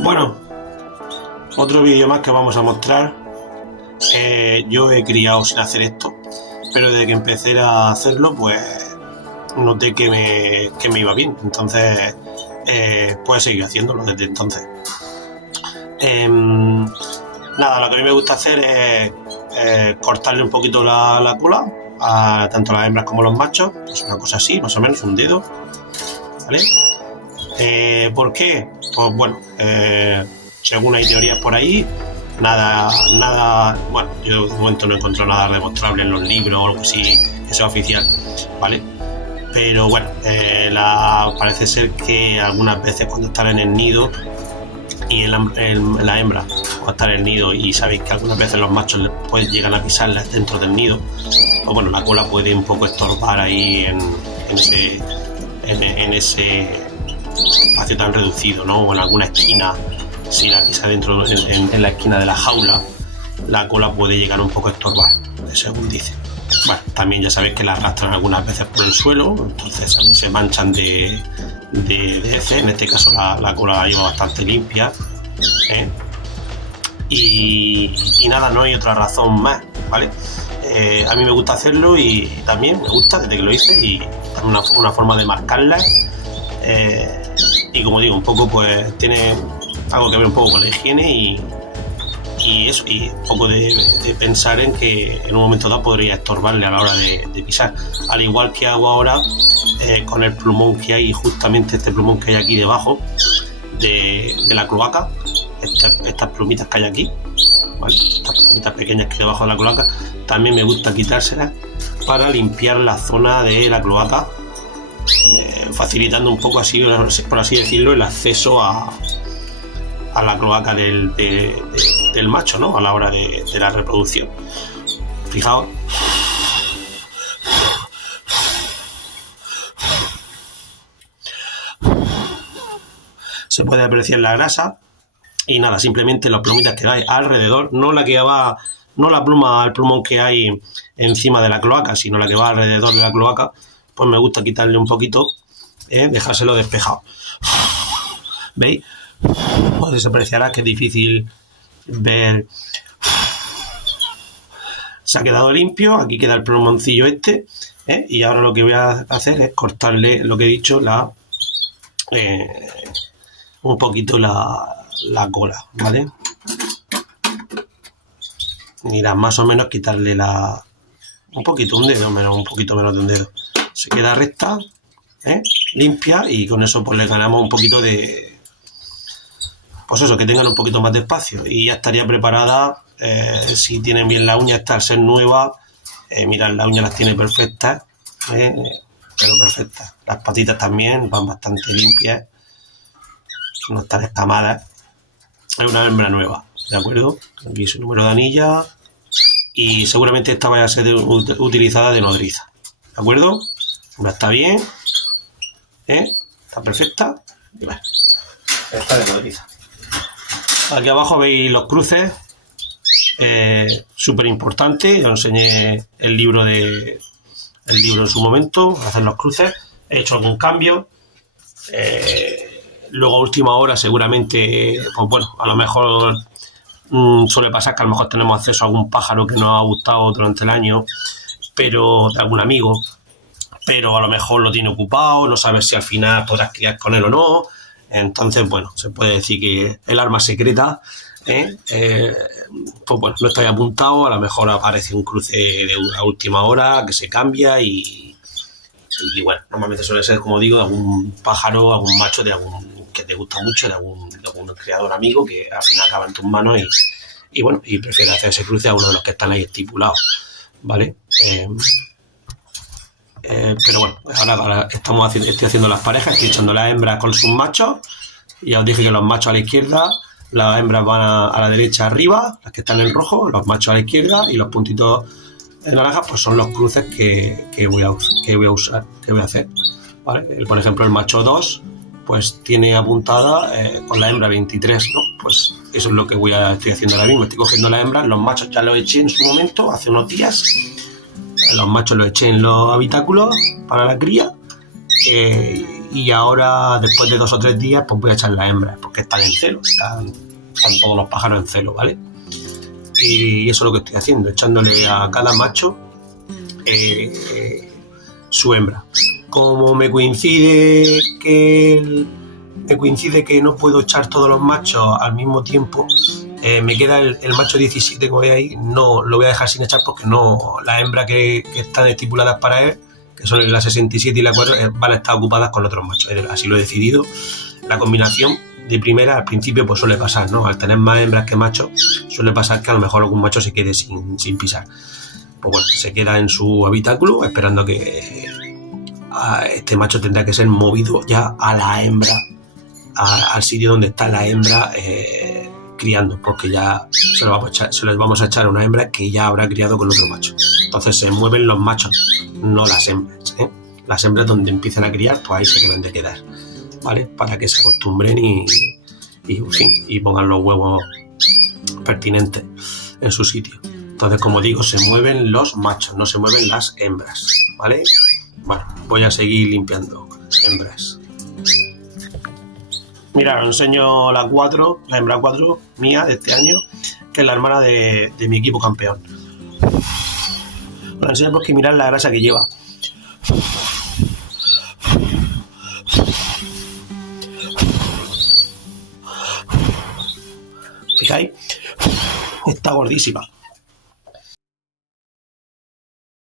Bueno, otro vídeo más que vamos a mostrar. Yo he criado sin hacer esto, pero desde que empecé a hacerlo, pues noté que me iba bien. Entonces, pues seguir haciéndolo desde entonces. Nada, lo que a mí me gusta hacer es cortarle un poquito la cola a tanto las hembras como los machos, pues una cosa así, más o menos, un dedo, ¿vale? ¿Por qué? Pues bueno, según hay teorías por ahí, nada, bueno, yo de momento no he encontrado nada demostrable en los libros o algo así que sea oficial, ¿vale? Pero bueno, parece ser que algunas veces cuando están en el nido y la hembra va a estar en el nido y sabéis que algunas veces los machos pues llegan a pisarlas dentro del nido, pues bueno, la cola puede un poco estorbar ahí en ese espacio tan reducido, ¿no? O en alguna esquina, si la pisa dentro en la esquina de la jaula, la cola puede llegar un poco a estorbar, según dice. Bueno, también ya sabéis que la arrastran algunas veces por el suelo, entonces se manchan de heces. En este caso la cola la lleva bastante limpia, y nada, no hay otra razón más, ¿vale? A mí me gusta hacerlo y también me gusta desde que lo hice, y también una forma de marcarla, y como digo, un poco pues tiene algo que ver un poco con la higiene y eso, y un poco de pensar en que en un momento dado podría estorbarle a la hora de pisar, al igual que hago ahora con el plumón que hay, justamente este plumón que hay aquí debajo de la cloaca, estas plumitas que hay aquí, ¿vale? Estas plumitas pequeñas que hay debajo de la cloaca, también me gusta quitárselas para limpiar la zona de la cloaca, facilitando un poco así, por así decirlo, el acceso a la cloaca del macho, ¿no? A la hora de la reproducción. Fijaos. Se puede apreciar la grasa y nada, simplemente las plumitas que hay alrededor, no la el plumón que hay encima de la cloaca, sino la que va alrededor de la cloaca, pues me gusta quitarle un poquito, dejárselo despejado. ¿Veis? Pues se apreciará que es difícil ver. Se ha quedado limpio, aquí queda el plumoncillo y ahora lo que voy a hacer es cortarle, lo que he dicho, un poquito la cola, ¿vale? Mira, más o menos quitarle un poquito menos de un dedo. Se queda recta, limpia, y con eso pues le ganamos un poquito de, pues eso, que tengan un poquito más de espacio, y ya estaría preparada. Si tienen bien la uña, esta al ser nueva, mirad, las uñas las tiene perfectas, pero perfectas. Las patitas también van bastante limpias, no están escamadas. Es una hembra nueva, ¿de acuerdo? Aquí su número de anilla, y seguramente esta vaya a ser utilizada de nodriza, ¿de acuerdo? Una está bien, está perfecta, y bueno, esta de nodriza. Aquí abajo veis los cruces, súper importante. Yo os enseñé el libro en su momento, hacer los cruces. He hecho algún cambio. Luego a última hora seguramente, pues bueno, a lo mejor suele pasar que a lo mejor tenemos acceso a algún pájaro que nos ha gustado durante el año, pero de algún amigo, pero a lo mejor lo tiene ocupado, no sabes si al final podrás criar con él o no. Entonces, bueno, se puede decir que el arma secreta, pues bueno, no está ahí apuntado, a lo mejor aparece un cruce a última hora que se cambia y bueno, normalmente suele ser, como digo, de algún pájaro, algún macho que te gusta mucho, de algún criador amigo que al final acaba en tus manos y bueno, y prefiere hacer ese cruce a uno de los que están ahí estipulados, ¿vale? Pero bueno, ahora estoy haciendo las parejas, estoy echando las hembras con sus machos. Ya os dije que los machos a la izquierda, las hembras van a la derecha arriba, las que están en rojo, los machos a la izquierda, y los puntitos en naranja pues son los cruces que voy a hacer, ¿vale? Por ejemplo, el macho 2 pues tiene apuntada con la hembra 23, ¿no? Pues eso es lo que estoy haciendo ahora mismo. Estoy cogiendo las hembras, los machos ya los eché en su momento, hace unos días. Los machos los eché en los habitáculos para la cría, y ahora, después de 2 o 3 días, pues voy a echar las hembras, porque están en celo, están todos los pájaros en celo, ¿vale? Y eso es lo que estoy haciendo, echándole a cada macho su hembra. Como me coincide que no puedo echar todos los machos al mismo tiempo, me queda el macho 17, como veis ahí, no lo voy a dejar sin echar porque no, las hembras que están estipuladas para él, que son la 67 y la 4, van a estar ocupadas con otros machos. Así lo he decidido. La combinación de primera, al principio, pues suele pasar, ¿no? Al tener más hembras que machos, suele pasar que a lo mejor algún macho se quede sin pisar. Pues bueno, se queda en su habitáculo esperando que este macho tendrá que ser movido ya a la hembra, al sitio donde está la hembra criando, porque ya se les vamos a echar una hembra que ya habrá criado con otro macho. Entonces se mueven los machos, no las hembras, ¿eh? Las hembras donde empiezan a criar, pues ahí se deben de quedar, ¿vale? Para que se acostumbren y en fin, y pongan los huevos pertinentes en su sitio. Entonces, como digo, se mueven los machos, no se mueven las hembras, ¿vale? Bueno, voy a seguir limpiando hembras. Mira, os enseño la 4, la hembra 4 mía de este año, que es la hermana de mi equipo campeón. Os la enseño porque mirad la grasa que lleva. ¿Fijáis? Está gordísima.